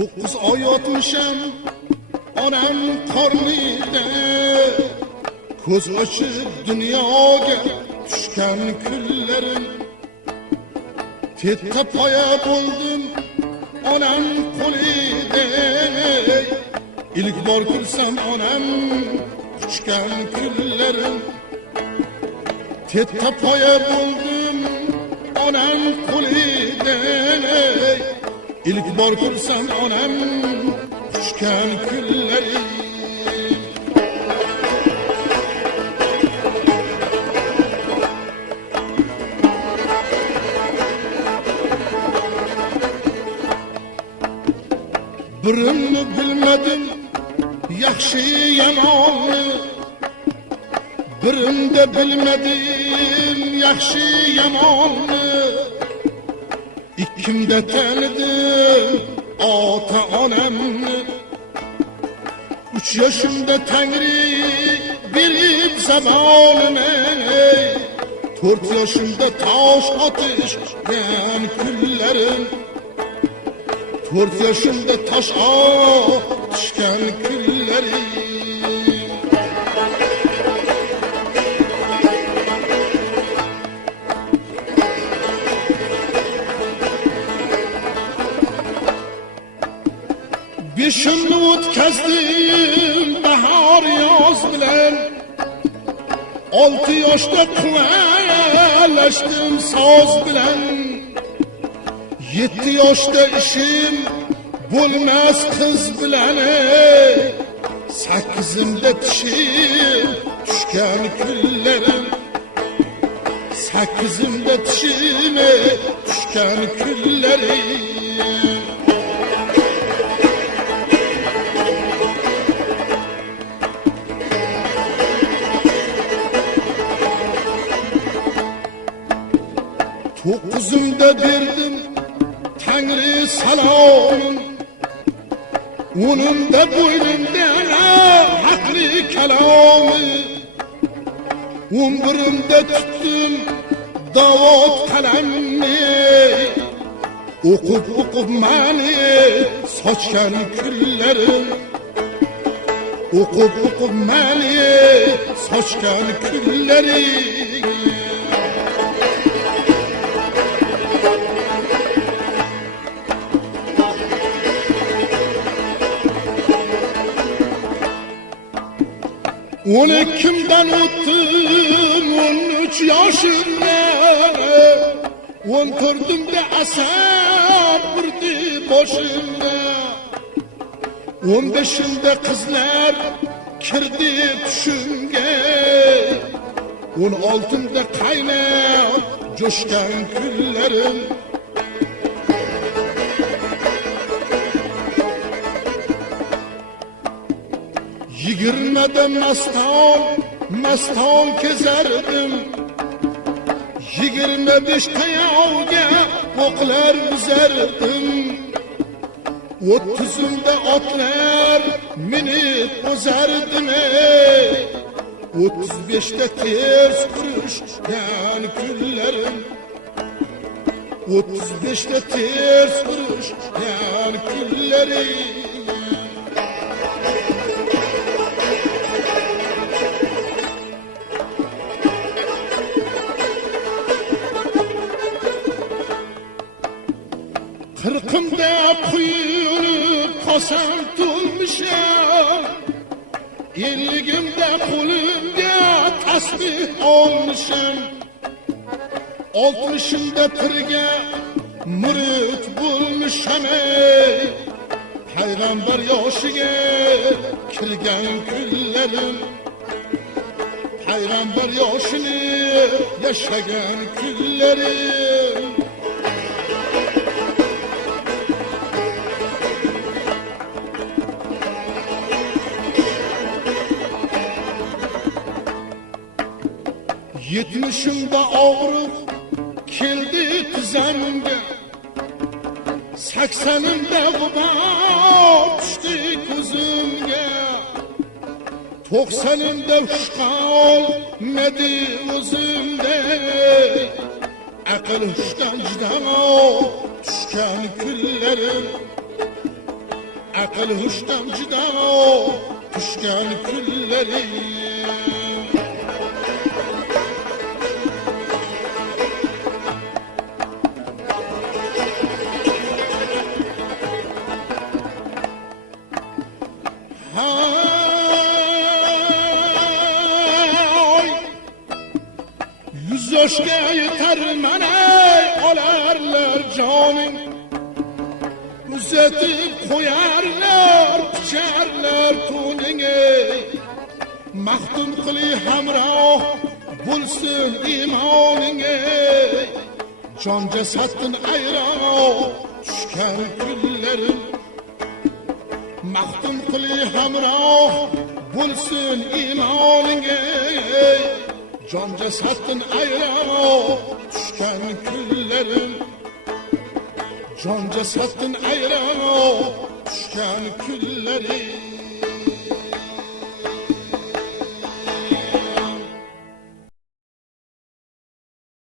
9 oy o'tmisham onam qornida, ko'z ochib dunyoga tushgan kunlarim. Tetta poya bo'ldim onam qo'lida, ilk bor ko'rsam onam quchgan kunlarim. Tetta poya bo'ldim onam qo'lida, ilk bor ko'rsam onam quchgan kunlarim. Birimni bilmadim yaxshi yomonni, birimda bilmadim yaxshi yomonni. Ikkimda tanidim ota onamni, 3 yoshimda Tangri berib zamonini, 4 yoshimda tosh otishgan kunlarim. 4 yoshimda tosh otishgan kunlarim. Beshimni o'tkazdim bahor yoz bilan, 6 yoshda quvalashdim soz bilan. 7 yoshda ishim bo'lmas qiz bilan, 8imda tishim tushgan kunlarim. 8imda tishim tushgan kunlarim. To'qqizimda berdim Tangri salomim, 10imda bo'ynimda haqli kalomim. 11imda tutdim Davod qalamni, o'qib mani sochgan kunlarim. O'qib mani sochgan kunlarim. Onu kimden o'tdim 13 yoshimda, 14imda asab burdi boshimda. 15imda qizlar kirdi tushimga, 16imda qaynab jo'shgan kunlarim. 20da maston kezardim, 25 tayog'ga o'qlar buzardim. 30imda otlar minib o'zardim, 35da ters qurishgan kunlarim. 35da ters qurishgan kunlarim. Qirqimda quyulib qosam to'lmisham, 50imda qo'limga tasbih olmisham. 60imda pirga murid bo'lmisham, payg'ambar yoshiga kirgan kunlarim. Payg'ambar yoshini yashagan kunlarim. Yetmişimda og'riq keldi tizamga, 80imda g'ubor tushdi ko'zimga. 90imda ushqol medi o'zimda, aql hushdan judo tushgan kunlarim. aql hushdan judo tushgan kunlarim. Yüz yoshga yetar mana olarlar joning, uzatib qo'yarlar picharlar to'ningga. Maxdum qili hamroh bo'lsin imoninga, jon jasaddan ayron tushgan kunlarim. Maxdum qili hamroh bo'lsin imoninga, jon jasaddan ayron tushgan kunlarim. Jon jasaddan ayron tushgan kunlarim.